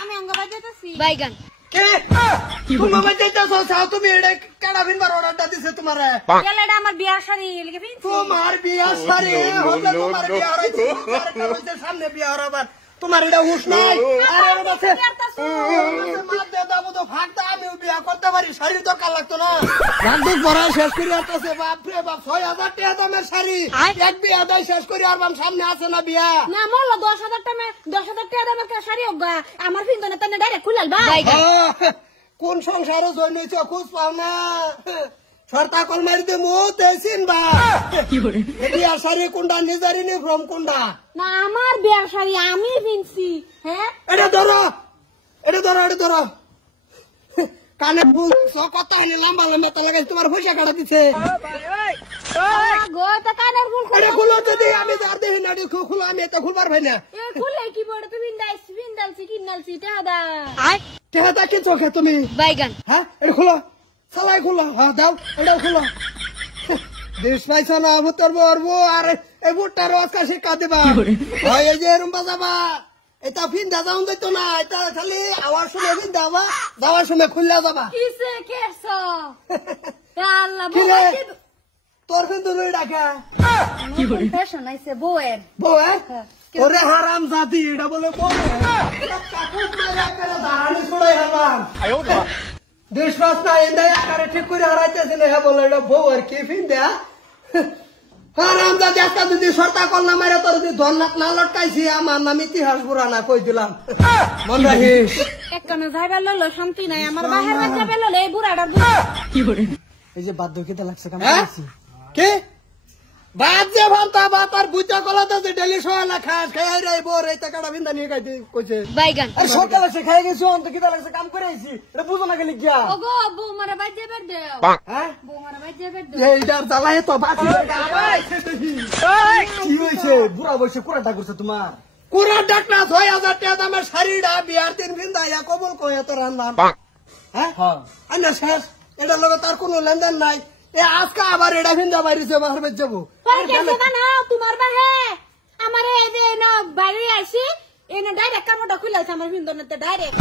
আমি অঙ্গ বাজাইতেছি বাইগান কে তুমি বাজাইতেছো চাও তুমি এটা কেডা বিনবার অর্ডারটা দিছে তোমারে এলাডা আমার বিয়ার শাড়ি লিখে ফিনছি তোমার বিয়ার শাড়ি হলো তোমার বিয়া হইছে সামনে বিয়া হবার তোমার এটা হুশ নাই আরে ওর কাছে মার দে দাও তো ফাঁকটা আমি বিয়া করতে পারি শাড়ি দরকার লাগতো না বন্দুক ভরা শেষ করে আসতেছে বাপ রে বাপ 6000 টাকা দামের শাড়ি এক বিয়া দাই শেষ করে আর বাম সামনে আছে না বিয়া না মোল্লা 10000 টাকা দামের শাড়ি হোগা আমার ফিন্দনে তনে ডাইরেক্ট খুলাল ভাই কোন সংসারে জয়েন হইছো খোঁজ পাও না সরতা কল মারি দে মুতে সিনবা কি করে বিয়ার শাড়ি কোনটা নিজারি নি ফ্রম কোনটা না আমার বিয়ার শাড়ি আমি ফিনছি হ্যাঁ এটা ধরো কানে ফুল কথা নে লম্বা লম্বা তা লাগাই তোমার পয়সা কাটা দিছে গো তা কানের ফুল আরে খুলো যদি আমি যার দেই না খুলো আমি এটা খুলবার ভাই না এ খুলে কি বড় তুমি বিন্দালছি কিনালছি টাদা কেটা কি চোখে তুমি বাইগান হ্যাঁ এটা খুলো সবাই খুলো হ্যাঁ দাও এটা খুলো দেশ পাইছো না ভুতর বরবো আর এই বুটটা রোজ কা শিক্ষা দিবা হয় এই যে এরম বাজাবা এটা ফিন্দা যাউন দিত না এটা খালি আওয়াজ শুনে ফিন্দা বা যাওয়ার সময় খুললা যাবা কিসে কেছো আল্লাহ তোর কিন্তু রই রাখা কি বলি ফ্যাশন আইছে বউয়ের ওরে হারাম জাতি এটা বলে বউ কাকুর মারা করে দাঁড়ানি ছড়াই হারাম দেশ রাস্তা এন্ডাই আকারে ঠিক করে হারাইতেছে না হ্যাঁ বলে এটা বউ আর কি ফিন্দা হারাম জাতি আজকে যদি সরতা করলাম মারে তোর যদি ধন্যবাদ না লটকাইছি আমার নাম ইতিহাস পুরানা কই দিলাম মন রাখিস একখানে যাইবার ললো শান্তি নাই আমার বাহির যাবে ললো এই বুড়াটার কি করে এই যে বাদ্য কেটে লাগছে কেমন আছি কে বাদ যে ভান্তা বাত আর বুঝা কলাতে যে ডেলি সোয়ালা খাস খাই রে বোর এই টাকাটা বিন্দা নিয়ে খাইতে কইছে বাইগান আর সকালে সে খাই গেছি অন্ত কিটা লাগছে কাম করে আইছি এটা বুঝো না গেলি গিয়া ওগো বউ মারা বাজ যাবে দেও হ্যাঁ বউ মারা বাজ যাবে দেও এইটার জ্বালায় তো বাকি কি হইছে বুড়া বয়সে কুড়াটা করছে তোমার কুড়া ডাকনা 6000 টাকা দামের শাড়িটা বিয়ার তিন বিন্দা ইয়া কবল কই এত রান্দান হ্যাঁ হ্যাঁ আনা শেষ এটা লগে তার কোনো লেনদেন নাই এ আজকে আবার এটা ভিন্দা বাইরেছে বাহির যাবো না তোমার বাহে আমার এই যে না বাইরে আইছি এনে ডাইরেক্ট কামটা খুলাইছে আমার ভিন্দনতে ডাইরেক্ট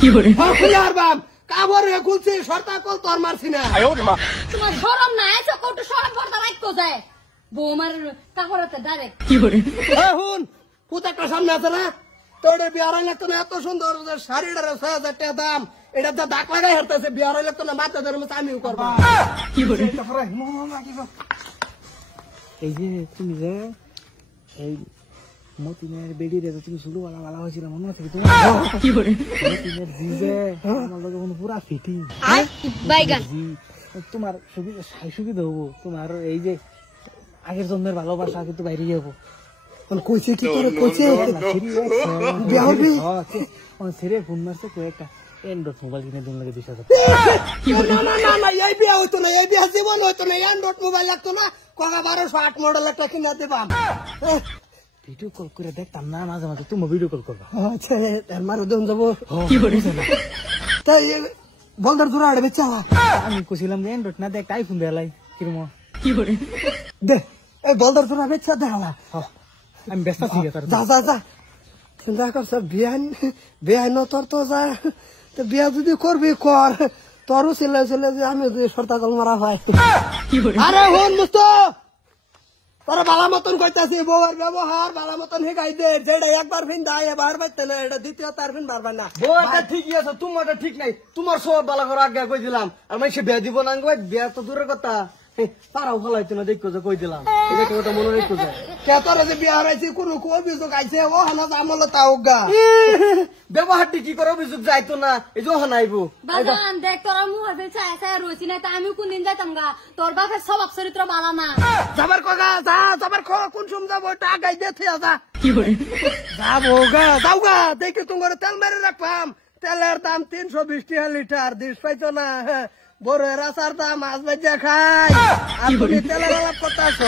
কি করে খুলে আর বাপ কাবরে খুলছে সরতা কল তোর মারছি না তোমার শরম না এসে কত শরম পড়তা রাখতো যায় বউ আমার কাপড়তে ডাইরেক্ট কি করে হুন পুতাটা সামনে আছে না তোর বিয়ার লাগতো না এত সুন্দর শাড়িটার 6000 টাকা দাম এটা তো দাগ লাগাই হারতেছে বিয়ার লাগতো না মাথা ধরে আমিও করবো কি করে এই যে তুমি যে এই মতিনের বেডি রে তুমি শুরু ভালো হয়েছিল মনে আছে তোমার কি করে মতিনের জি যে আমার লগে কোনো পুরা ফিটিং বাইগান তোমার সুবিধা হবো তোমার এই যে আগের জন্মের ভালোবাসা কিন্তু বাইরে যাবো কইছে কি করে কইছে বিয়া হবি সেরে ফোন মারছে কয়েকটা এন্ড্রয়েড মোবাইল কিনে দিন লাগে 20,000 না এই বিয়া হইতো না এই বিয়া জীবন হইতো না এন্ড্রয়েড মোবাইল লাগতো না কগা 1208 মডেল একটা কিনা দিবাম ভিডিও কল করে দেখতাম না মাঝে মাঝে তুমি ভিডিও কল করবা আচ্ছা এর মারো দম যাব কি করিস না তাই বলদার জোড়া আড়ে বেচা আমি কইছিলাম যে এন্ড্রয়েড না দেখ আইফোন দেলাই কিরম কি করে দে এই বলদার জোড়া বেচা দেলা আমি ব্যস্ত আছি যা চিন্তা করছ বিয়া তোর তো যা তো বিয়া যদি করবি কর তোরও ছেলে যে আমি যদি সরতা কল মারা হয় আরে হন মুস্ত তোরা বালা মতন কইতাছি বউর ব্যবহার বালা মতন হেগাই দে যেটা একবার ফিন দায় বার বাইতে এটা দ্বিতীয় তার ফিন বারবার না বউটা ঠিকই আছে তোমারটা ঠিক নাই তোমার সব বালা করে আগে কই দিলাম আর মাইসে বিয়া দিব না গো বিয়া তো দূরের কথা তারাও ফলাইতো না দেখো যে কই দিলাম এটা কথা মনে রেখো যায় কেতরে যে বিয়া হইছে কোন অভিযোগ আইছে ও হানা আমল তাও গা ব্যবহার কি করে অভিযোগ যাইতো না এই যে হানাইবো বাজান দেখ তোর মুহ বেচা এসে রইছি না তা আমি কোন দিন যাইতাম গা তোর বাপের স্বভাব চরিত্র ভালো না যাবার কগা যা যাবার কোন সুম যাব টাকা গাই দে থিয়া যা কি করে যাবো গা যাও গা দেখি তোমার তেল মেরে রাখবাম তেলের দাম 320 টাকা লিটার দিস পাইতো না বড় রাসার দাম আজ বাজা খাই আর তুমি তেলের আলাপ করতেছ